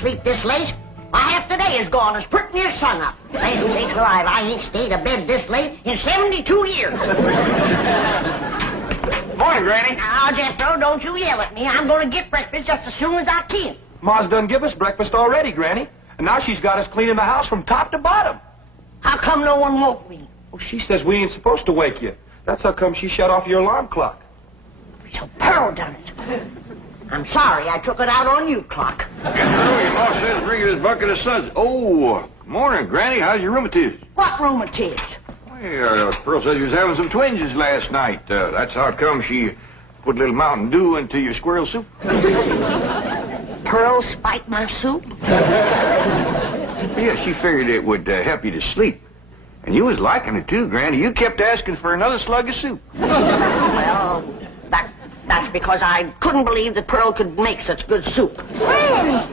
sleep this late. Why, half the day is gone as putting your son up. Man, sakes alive, I ain't stayed abed this late in 72 years. Morning, Granny. Now, Jethro, don't you yell at me. I'm going to get breakfast just as soon as I can. Ma's done give us breakfast already, Granny. And now she's got us cleaning the house from top to bottom. How come no one woke me? Well, she says we ain't supposed to wake you. That's how come she shut off your alarm clock. So Pearl done it. I'm sorry I took it out on you, Clock. Your ma says bring you this bucket of suds. Oh, morning, Granny. How's your rheumatiz? What rheumatiz? Well, Pearl says you was having some twinges last night. That's how come she put a little Mountain Dew into your squirrel soup. Pearl spiked my soup? Yeah, she figured it would help you to sleep. And you was liking it, too, Granny. You kept asking for another slug of soup. Well, that's because I couldn't believe that Pearl could make such good soup. Granny,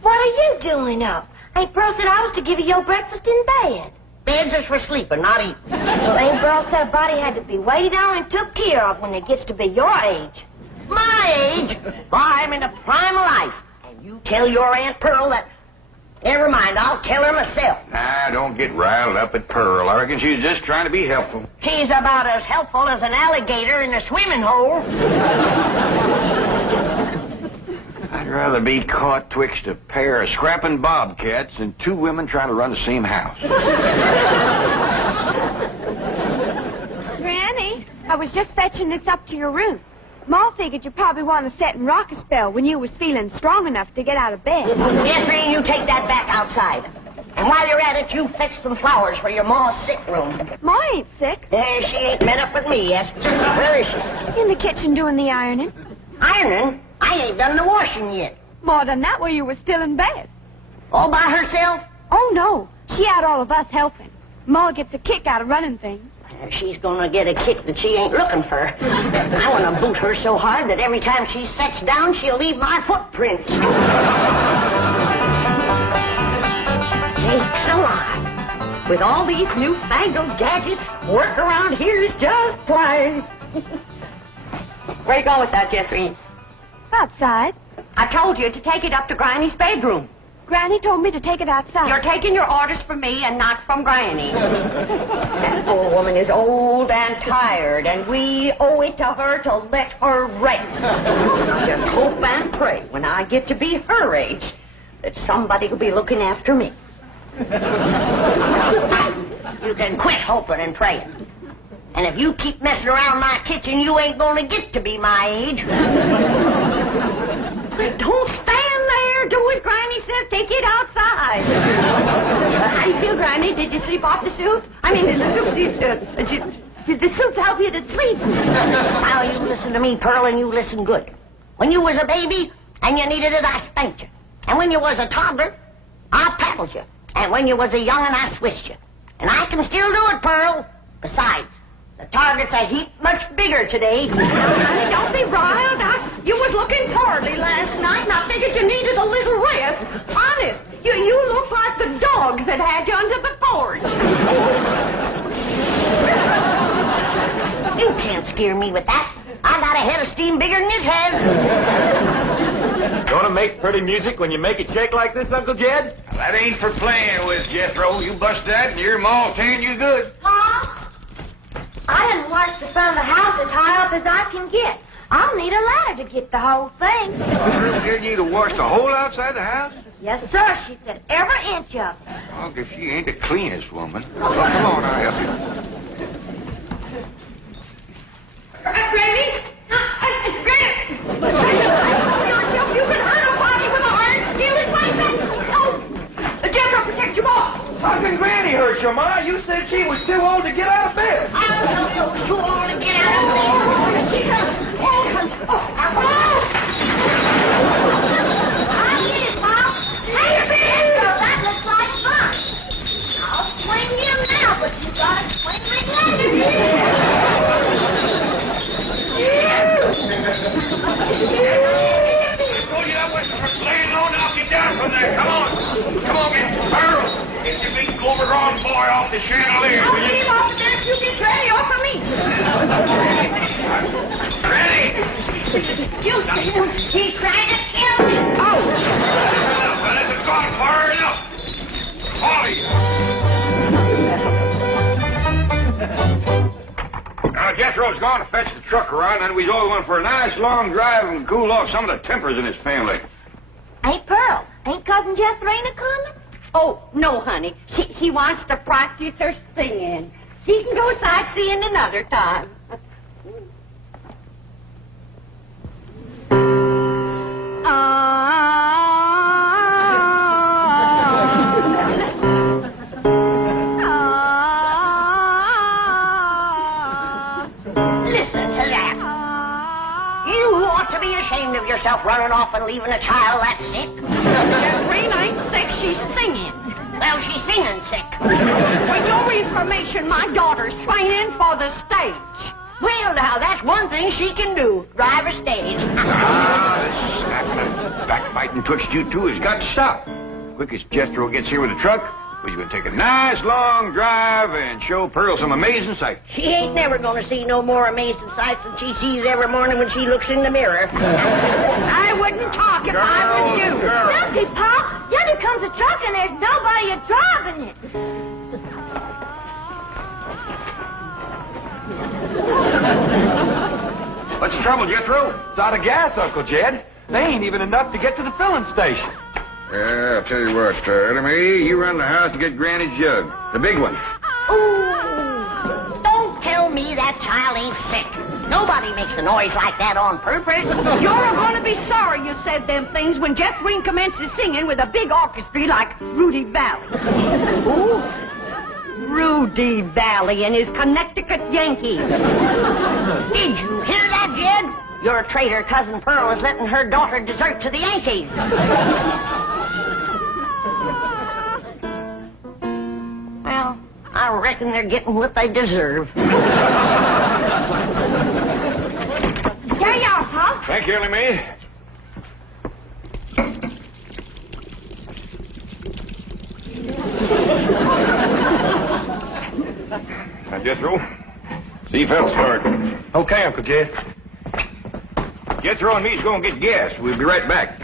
what are you doing up? Aunt Pearl said I was to give you your breakfast in bed. Beds is for sleeping, not eating. Aunt Pearl said a body had to be waited on and took care of when it gets to be your age. My age? Why, I'm in the prime of life. And you tell your Aunt Pearl that... Never mind, I'll tell her myself. Nah, don't get riled up at Pearl. I reckon she's just trying to be helpful. She's about as helpful as an alligator in a swimming hole. I'd rather be caught twixt a pair of scrapping bobcats than two women trying to run the same house. Granny, I was just fetching this up to your room. Ma figured you probably want to sit and rock a spell when you was feeling strong enough to get out of bed. Jeffrey, you take that back outside. And while you're at it, you fetch some flowers for your ma's sick room. Ma ain't sick. She ain't met up with me yet. Where is she? In the kitchen doing the ironing. Ironing? I ain't done the washing yet. Ma done that while you were still in bed. All by herself? Oh, no. She had all of us helping. Ma gets a kick out of running things. She's gonna get a kick that she ain't looking for. I want to boot her so hard that every time she sets down, she'll leave my footprints. Sakes alive. With all these newfangled gadgets, work around here is just plain. Where you going with that, Jeffrey? Outside. I told you to take it up to Granny's bedroom. Granny told me to take it outside. You're taking your orders from me and not from Granny. That poor woman is old and tired, and we owe it to her to let her rest. Just hope and pray when I get to be her age that somebody will be looking after me. You can quit hoping and praying. And if you keep messing around my kitchen, you ain't gonna get to be my age. Don't stand there. Do as Granny says. Take it outside. How do you feel, Granny? Did you sleep off the soup? I mean, did the soup help you to sleep? Now, you listen to me, Pearl, and you listen good. When you was a baby and you needed it, I spanked you. And when you was a toddler, I paddled you. And when you was a young'un, I swished you. And I can still do it, Pearl. Besides, the target's a heap much bigger today. Honey, don't be riled. You was looking poorly last night, and I figured you needed a little rest. Honest, you look like the dogs that had you under the porch. You can't scare me with that. I got a head of steam bigger than his head. Gonna make pretty music when you make it shake like this, Uncle Jed? That ain't for playing with, Jethro. You bust that and your ma'll tearing you good. Mom, I done washed the front of the house as high up as I can get. I'll need a ladder to get the whole thing. Pearl getting you to wash the whole outside the house? Yes, sir. She said every inch of it. Oh, 'cause she ain't the cleanest woman. Well, come on, I'll help you. Granny? Granny! You can hurt a body with a iron skillet like that? Oh! Jethro, protect your ball! How can Granny hurt you, Ma? You said she was too old to get out of bed. I don't know too old to get out of bed. She's a... I get it, Pop. Hey, Jethro, that looks like fun. I'll swing you now, but you gotta swing me later. Told you that wasn't for playing low. Now get down from there. Come on. Come on, get Pearl. Get your big overgrown boy off the chandelier. I'll get him off there if you get ready off of me. Ready? You, he tried to kill me. Now, this has gone far enough. All of you. Now, Jethro's gone to fetch the truck around, and we all went for a nice long drive and cool off some of the tempers in his family. Hey, Pearl, ain't Cousin Jethrina coming? Oh, no, honey. She wants to practice her singing. She can go sightseeing another time. Listen to that. You ought to be ashamed of yourself running off and leaving a child that sick. Jethrina ain't sick, she's singing. Well, she's singing sick. For your information, my daughter's training for the stage. Well, now, that's one thing she can do. Drive a stage. This snapping and backbiting twixt you two has got to stop. Quick as Jethro gets here with the truck, we're going to take a nice long drive and show Pearl some amazing sights. She ain't never going to see no more amazing sights than she sees every morning when she looks in the mirror. I wouldn't talk if I was you. Look, Pop. Yonder comes a truck and there's nobody driving it. What's the trouble, Jethro? It's out of gas, Uncle Jed. They ain't even enough to get to the filling station. Yeah, I'll tell you what, Ellie, you run the house to get Granny's jug. The big one. Ooh. Don't tell me that child ain't sick. Nobody makes a noise like that on purpose. You're going to be sorry you said them things when Jethrina commences singing with a big orchestra like Rudy Valley. Ooh. Rudy Valley and his Connecticut Yankees. Did you hear that, Jed? Your traitor cousin Pearl is letting her daughter desert to the Yankees. Well, I reckon they're getting what they deserve. Here you are, Pop. Thank you, Ellie Mae. Now, Jethro, see if that'll start. Okay, Uncle Jed. Jethro and me's going to get gas. We'll be right back.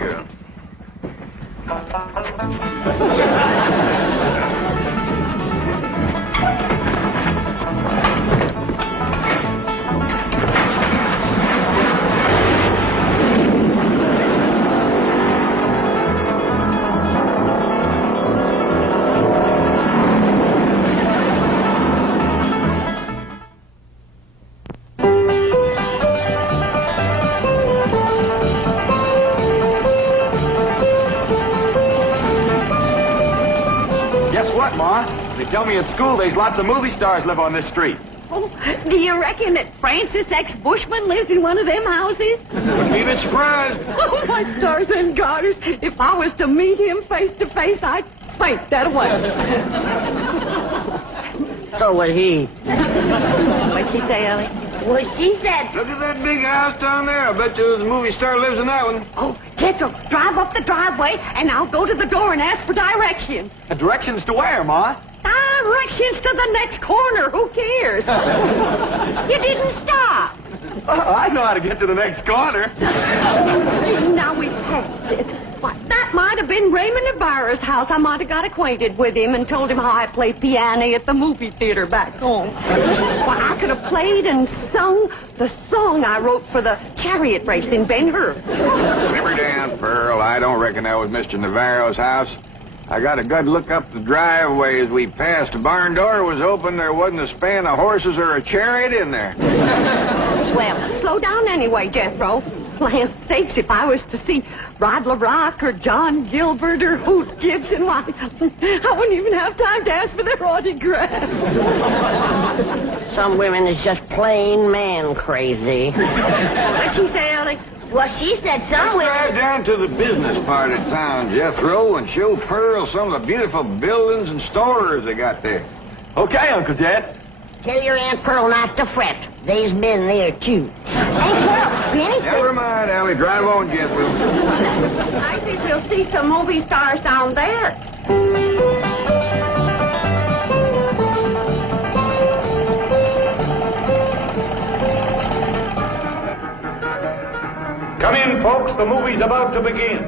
Tell me at school there's lots of movie stars live on this street. Oh, do you reckon that Francis X. Bushman lives in one of them houses? Wouldn't be a bit surprised. Oh, my stars and garters. If I was to meet him face to face, I'd faint that way. So would he. What'd she say, Ellie? Well, she said... Look at that big house down there. I bet you the movie star lives in that one. Oh, Jethro, drive up the driveway, and I'll go to the door and ask for directions. Directions to where, Ma? Directions to the next corner. Who cares? You didn't stop. I know how to get to the next corner. Now we've passed it. Why, that might have been Raymond Ibarra's house. I might have got acquainted with him and told him how I play piano at the movie theater back home. Why, I could have played and sung the song I wrote for the chariot race in Ben-Hur. Simmer down, Pearl. I don't reckon that was Mr. Navarro's house. I got a good look up the driveway as we passed. The barn door was open. There wasn't a span of horses or a chariot in there. Well, slow down anyway, Jethro. Land sakes, if I was to see Rod LaRock or John Gilbert or Hoot Gibson, why, I wouldn't even have time to ask for their autographs. Some women is just plain man crazy. What'd she say, Ellie? Well, she said some Let's drive women... down to the business part of town, Jethro, and show Pearl some of the beautiful buildings and stores they got there. Okay, Uncle Jed. Tell your Aunt Pearl not to fret. They's men there, too. Hey, Pearl, Granny said... Never mind, Allie. Drive on, Jethro. I think we'll see some movie stars down there. Come in, folks. The movie's about to begin.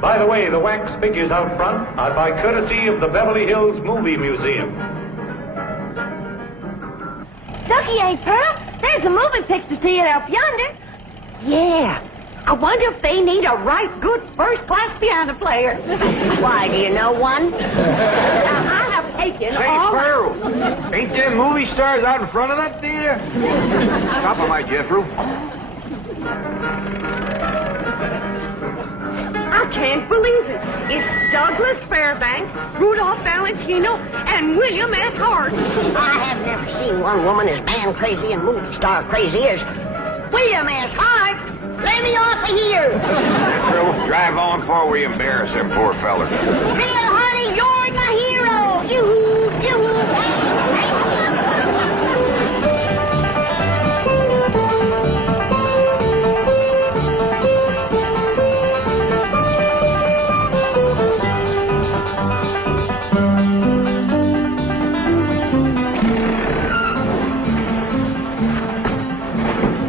By the way, the wax figures out front are by courtesy of the Beverly Hills Movie Museum. Ducky ain't Pearl. There's a movie picture theater up yonder. Yeah. I wonder if they need a right good first-class piano player. Why, do you know one? I have taken Say, all... Pearl, ain't them movie stars out in front of that theater? Stop a minute, Jethro. I can't believe it. It's Douglas Fairbanks, Rudolph Valentino, and William S. Hart. I have never seen one woman as man crazy and movie star crazy as William S. Hart. Let me off of here. Pearl, drive on before we embarrass them poor fellers. Bill, honey, you're the hero.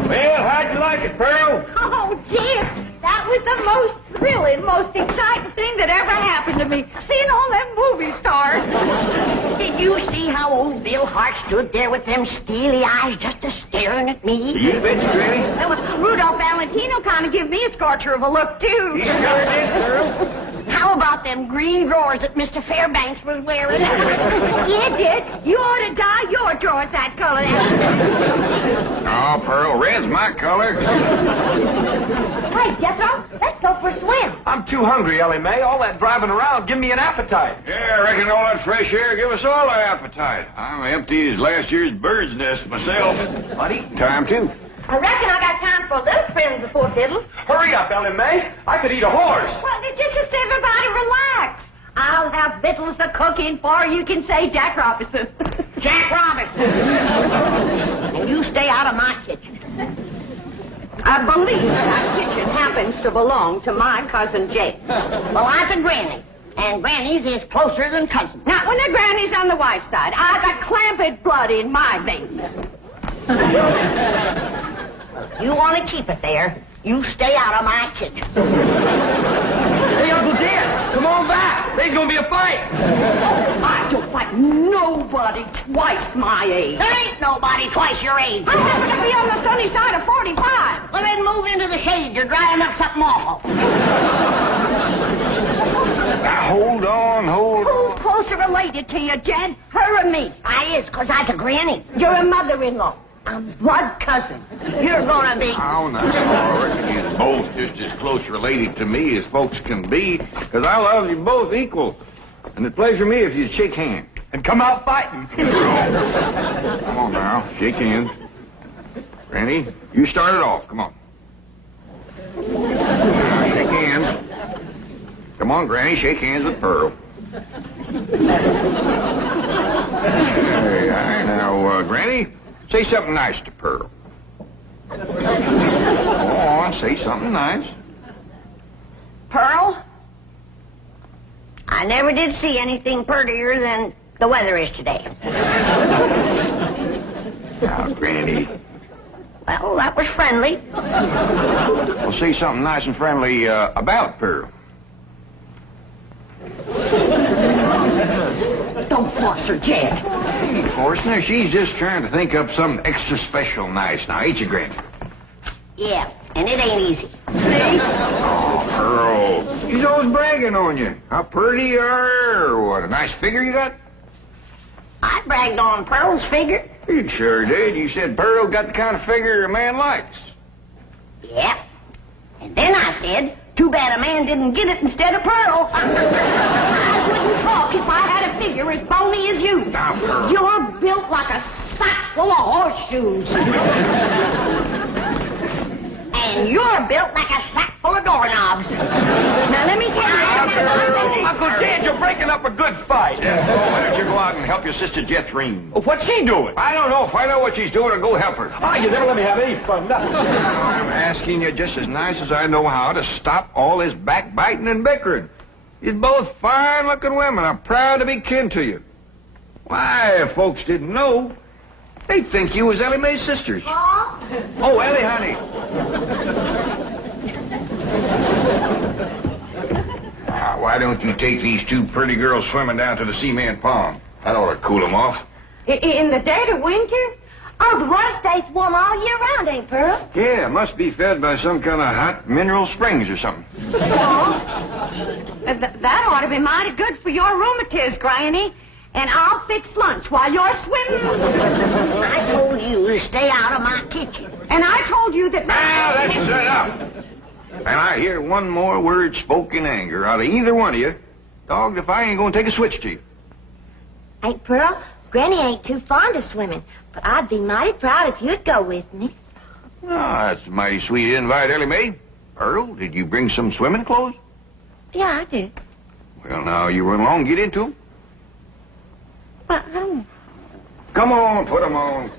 Well, how'd you like it, Pearl? Oh, dear. That was the most thrilling, most exciting thing that ever happened to me. Seeing all them movie stars. Did you see how old Bill Hart stood there with them steely eyes just a-staring at me? You bet, Granny. Rudolph Valentino kind of give me a scorcher of a look, too. You sure did, Pearl. How about them green drawers that Mr. Fairbanks was wearing? Yeah, Dick. You ought to dye your drawers that color. Oh, Pearl, red's my color. Hey, Jethro, let's go for a swim. I'm too hungry, Ellie Mae. All that driving around give me an appetite. Yeah, I reckon all that fresh air give us all an appetite. I'm empty as last year's bird's nest myself. Buddy, Time to. I reckon I got time for a little friends before fiddle. hurry up, Ellie Mae. I could eat a horse. Well, just everybody relax. I'll have victuals to cook in for you can say Jack Robinson. Jack Robinson. And you stay out of my kitchen. I believe that kitchen happens to belong to my cousin Jake. Well, I'm a granny. And grannies is closer than cousins. Not when the granny's on the wife's side. I've got clamped blood in my veins. You want to keep it there, you stay out of my kitchen. Hey, Uncle Jed, come on back. There's going to be a fight. I don't fight nobody twice my age. There ain't nobody twice your age. I happen to be on the sunny side of 45. Well, then move into the shade. You're drying up something awful. Now, hold on. Who's closer related to you, Jed? Her or me? I is, 'cause I'm a granny. You're a mother-in-law. I'm blood cousin. You're gonna be... Oh, no. I reckon you're both just as close related to me as folks can be, 'cause I love you both equal. And it'd pleasure me if you'd shake hands. And come out fighting. Come on now, shake hands. Granny, you start it off. Come on. Now, shake hands. Come on, Granny, shake hands with Pearl. Hey, now, Granny, say something nice to Pearl. Go on, say something nice. Pearl? I never did see anything prettier than the weather is today. Now, Granny. Well, that was friendly. Well, say something nice and friendly about Pearl. Don't force her, Jed. Hey, Forstner, she's just trying to think up something extra special nice now, ain't you, Granny? Yeah, and it ain't easy. See? Oh, Pearl. She's always bragging on you. How pretty you are, or what, a nice figure you got? I bragged on Pearl's figure. You sure did. You said Pearl got the kind of figure a man likes. Yeah. And then I said, too bad a man didn't get it instead of Pearl. I wouldn't talk if I had a figure as bony as you. Now, Pearl. You're built like a sack full of horseshoes. And you're built like a sack full of doorknobs. Now, let me tell you... Uncle Jed, you're breaking up a good fight. Yeah, why don't you go out and help your sister Jethrine? What's she doing? I don't know. Find out what she's doing or go help her. Ah, you never let me have any fun. I'm asking you just as nice as I know how to stop all this backbiting and bickering. You're both fine-looking women. I'm proud to be kin to you. Why, if folks didn't know, they'd think you was Ellie Mae's sisters. Oh, Ellie, honey. why don't you take these two pretty girls swimming down to the cement pond? That ought to cool them off. In the dead of winter? Oh, the water stays warm all year round, ain't Pearl? Yeah, it must be fed by some kind of hot mineral springs or something. That ought to be mighty good for your rheumatiz, Granny. And I'll fix lunch while you're swimming. I told you to stay out of my kitchen. And I told you that... Now, that's enough. And I hear one more word spoken in anger out of either one of you, dogged if I ain't going to take a switch to you. Ain't Pearl? Granny ain't too fond of swimming, but I'd be mighty proud if you'd go with me. Oh, that's a mighty sweet invite, Ellie Mae. Earl, did you bring some swimming clothes? Yeah, I did. Well, now, you run along, get into them. But I don't... Come on, put them on.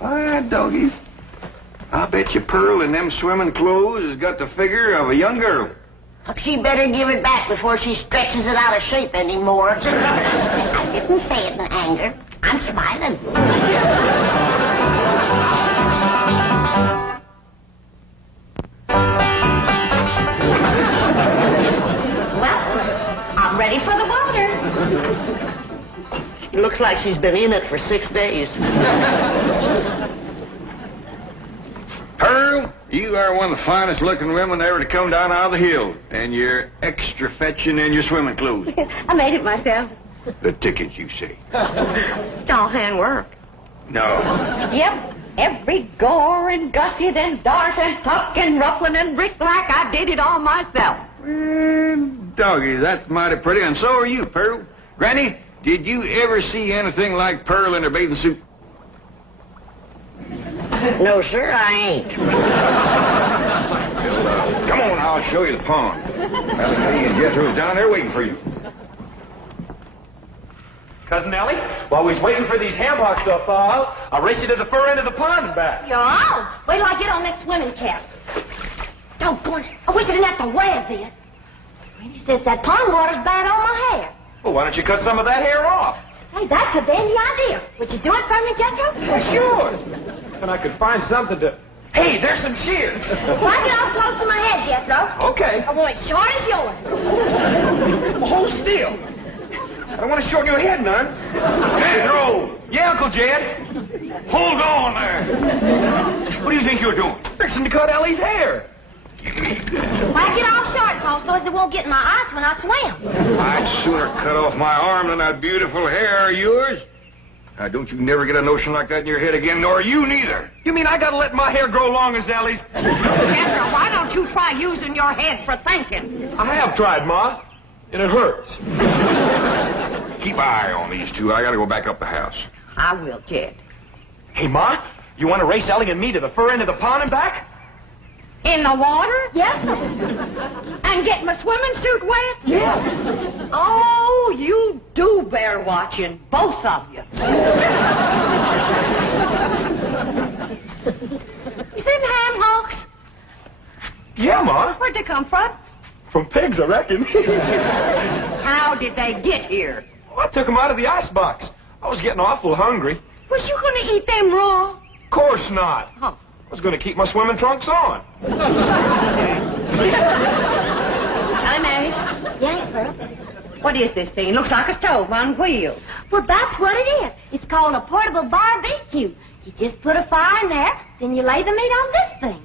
All right, doggies. I bet you Pearl in them swimming clothes has got the figure of a young girl. She better give it back before she stretches it out of shape anymore. I didn't say it in anger. I'm smiling. Well, I'm ready for the water. It looks like she's been in it for 6 days. Pearl, you are one of the finest looking women ever to come down out of the hill. And you're extra fetching in your swimming clothes. I made it myself. The tickets, you say? It's all handwork. No. Yep. Every gore and gusset and dart and tuck and ruffling and brick-black, I did it all myself. Doggy, that's mighty pretty, and so are you, Pearl. Granny, did you ever see anything like Pearl in her bathing suit? No, sir, I ain't. Come on, I'll show you the pond. Ellie and Jethro's down there waiting for you. Cousin Ellie, while we was waiting for these ham hocks to thaw out, I'll race you to the fur end of the pond and back. Yo, wait till I get on this swimming cap. Doggone, I wish I didn't have to wear this. Granny says that pond water's bad on my hair. Well, why don't you cut some of that hair off? Hey, that's a dandy idea. Would you do it for me, Jethro? Well, sure. And I could find something to... Hey, there's some shears. Well, I get all close to my head, Jethro. Okay. I want it short as yours. Hold still. I don't want to shorten your head none. Jethro! Yeah, Uncle Jed. Hold on there. What do you think you're doing? Fixing to cut Ellie's hair. Well, I get off short, Paul, so as it won't get in my eyes when I swim. I'd sooner cut off my arm than that beautiful hair of yours. Now, don't you never get a notion like that in your head again, nor you neither. You mean I gotta let my hair grow long as Ellie's? Jethro, why don't you try using your head for thinking? I have tried, Ma, and it hurts. Keep an eye on these two. I gotta go back up the house. I will, Jed. Hey, Ma, you want to race Ellie and me to the fur end of the pond and back? In the water? Yes, sir. And get my swimming suit wet? Yeah. Oh, you do bear watching, both of you. You them ham hocks? Yeah, Ma. Where'd they come from? From pigs, I reckon. How did they get here? Well, I took them out of the icebox. I was getting awful hungry. Was you going to eat them raw? Of course not. Huh. I was going to keep my swimming trunks on. Ellie Mae, Yes, sir. what is this thing? Looks like a stove on wheels. Well, that's what it is. It's called a portable barbecue. You just put a fire in there, then you lay the meat on this thing.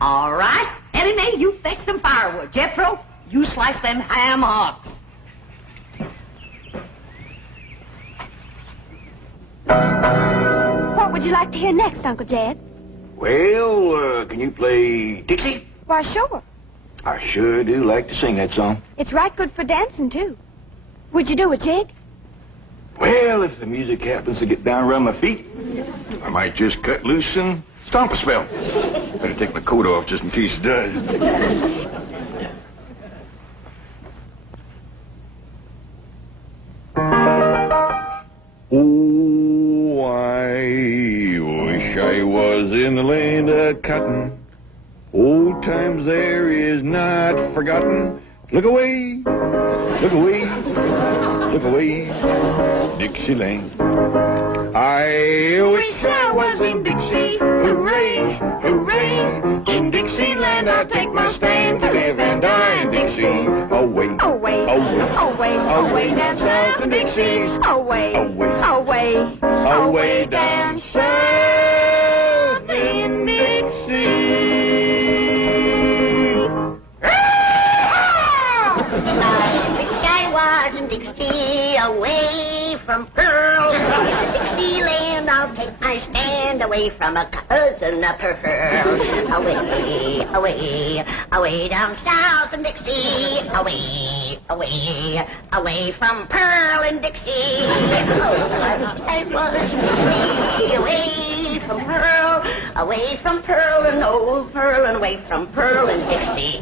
All right. Ellie Mae, you fetch some firewood. Jethro, you slice them ham hocks. What would you like to hear next, Uncle Jed? Well, can you play Dixie? Why, sure. I sure do like to sing that song. It's right good for dancing, too. Would you do a jig? Well, if the music happens to get down around my feet, I might just cut loose and stomp a spell. Better take my coat off just in case it does. Oh, I wish I was in the land of cotton. Old times there is not forgotten. Look away, look away, look away, Dixieland. I wish I was in Dixie. Hooray, hooray. In Dixieland I'll take my stand today. away, Away, away, away down south of Dixie. Away, away, away down south in Dixie. I was in Dixie, away from Pearl. Dixieland, I'll take my stand away from a cousin of Pearl. Away, away, away down south in Dixie. Away, away, away from Pearl and Dixie. Oh, I was away from Pearl, away from Pearl and old Pearl, and away from Pearl and Dixie.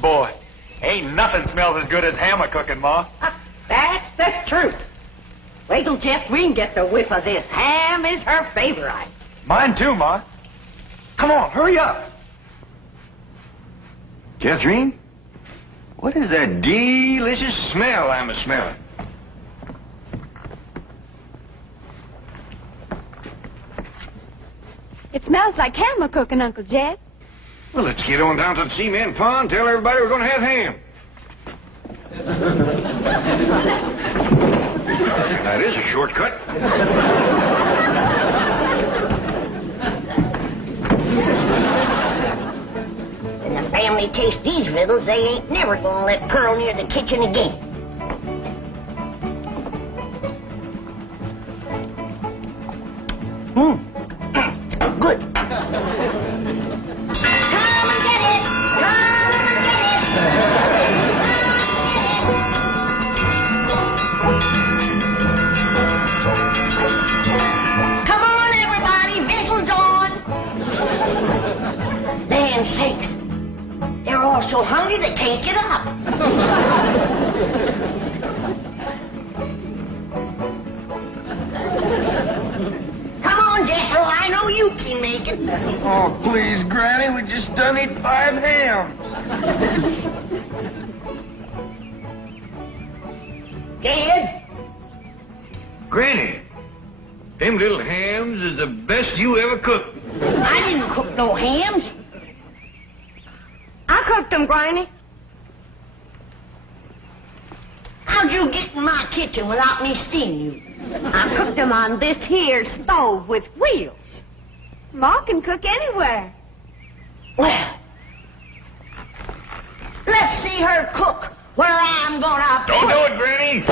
Boy, ain't nothing smells as good as hammer cooking, Ma. That's the truth. Wait till Jess Green gets a whiff of this. Ham is her favorite. Mine too, Ma. Come on, hurry up. Catherine, what is that delicious smell I'm a-smelling? It smells like hammer cooking, Uncle Jed. Well, let's get on down to the cement pond, tell everybody we're going to have ham. That is a shortcut. When the family tastes these riddles, they ain't never gonna let Pearl near the kitchen again. Good. Come and get it! Come and get it! Come on, everybody! Whistles on! Land sakes! They're all so hungry they can't get up. Come on, Jethro, I know you can make it. Oh, please, Granny, we just done eat 5 hams. Dad? Granny, them little hams is the best you ever cooked. I didn't cook no hams. I cooked them, Granny. How'd you get in my kitchen without me seeing you? I cooked them on this here stove with wheels. Ma can cook anywhere. Well, let's see her cook where I'm gonna Don't do it, Granny.